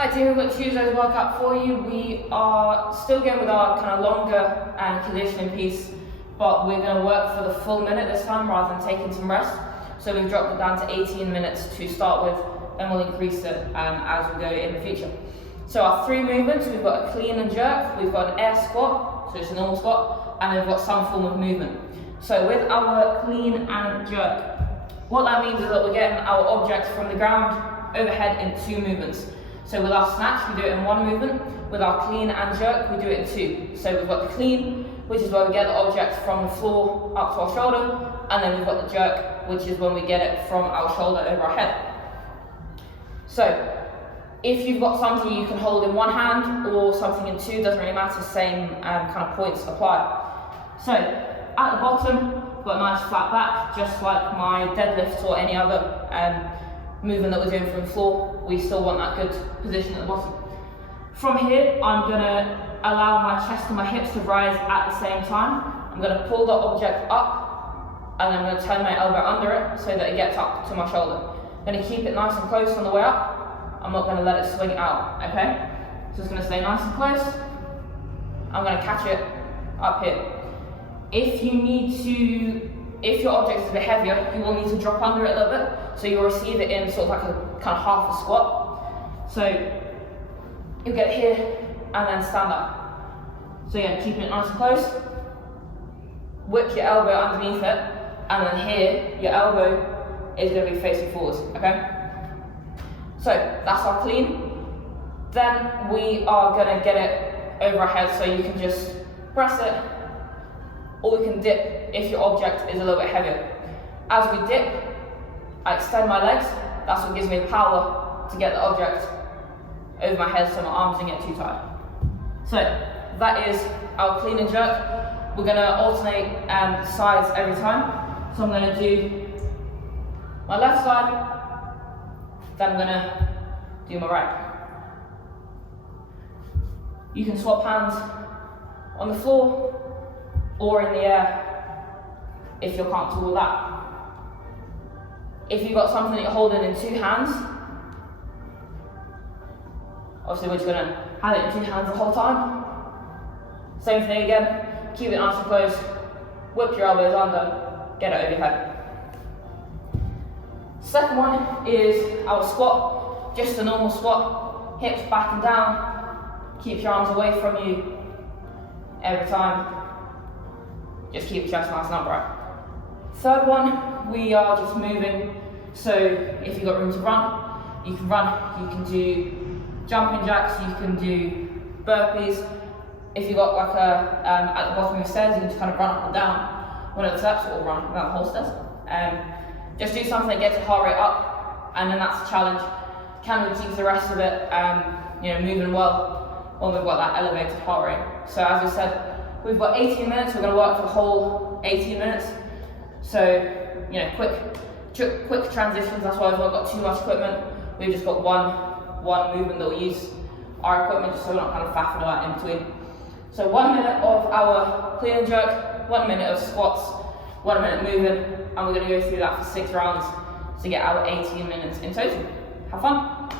Hi team, we've got Tuesday's workout for you. We are still going with our kind of longer conditioning piece, but we're going to work for the full minute this time rather than taking some rest. So we've dropped it down to 18 minutes to start with, then we'll increase it as we go in the future. So our three movements, we've got a clean and jerk, we've got an air squat, so it's a normal squat, and we've got some form of movement. So with our clean and jerk, what that means is that we're getting our object from the ground overhead in two movements. So with our snatch, we do it in one movement. With our clean and jerk, we do it in two. So we've got the clean, which is where we get the object from the floor up to our shoulder, and then we've got the jerk, which is when we get it from our shoulder over our head. So if you've got something you can hold in one hand or something in two, doesn't really matter, same kind of points apply. So at the bottom, we've got a nice flat back, just like my deadlifts or any other movement that we're doing from the floor. We still want that good position at the bottom. From here, I'm going to allow my chest and my hips to rise at the same time. I'm going to pull the object up, and then I'm going to turn my elbow under it so that it gets up to my shoulder. I'm going to keep it nice and close on the way up. I'm not going to let it swing out, okay? So it's going to stay nice and close. I'm going to catch it up here. If your object is a bit heavier, you will need to drop under it a little bit, so you'll receive it in sort of like a kind of half a squat. So you'll get it here and then stand up. So yeah, keeping it nice and close. Whip your elbow underneath it, and then here your elbow is going to be facing forwards, okay? So that's our clean. Then we are going to get it over our head, so you can just press it, or we can dip if your object is a little bit heavier. As we dip, I extend my legs. That's what gives me the power to get the object over my head so my arms don't get too tight. So that is our clean and jerk. We're going to alternate sides every time. So I'm going to do my left side, then I'm going to do my right. You can swap hands on the floor or in the air if you're comfortable with that. If you've got something that you're holding in two hands, obviously we're just going to have it in two hands the whole time. Same thing again, keep it nice and close, whip your elbows under, get it over your head. Second one is our squat, just a normal squat, hips back and down, keep your arms away from you every time. Just keep your chest nice and upright. Third one, we are just moving. So if you've got room to run, you can run. You can do jumping jacks, you can do burpees. If you've got like at the bottom of the stairs, you can just kind of run up and down one of the steps, or run around the whole stairs. Just do something that gets your heart rate up, and then that's a challenge. Can we keep the rest of it moving well when we've got that elevated heart rate? So as I said, we've got 18 minutes, we're going to work for the whole 18 minutes. So, quick transitions, that's why we've not got too much equipment. We've just got one movement that we'll use our equipment just so we're not kind of faffing about in between. So 1 minute of our clean and jerk, 1 minute of squats, 1 minute moving, and we're going to go through that for 6 rounds to get our 18 minutes in total. Have fun.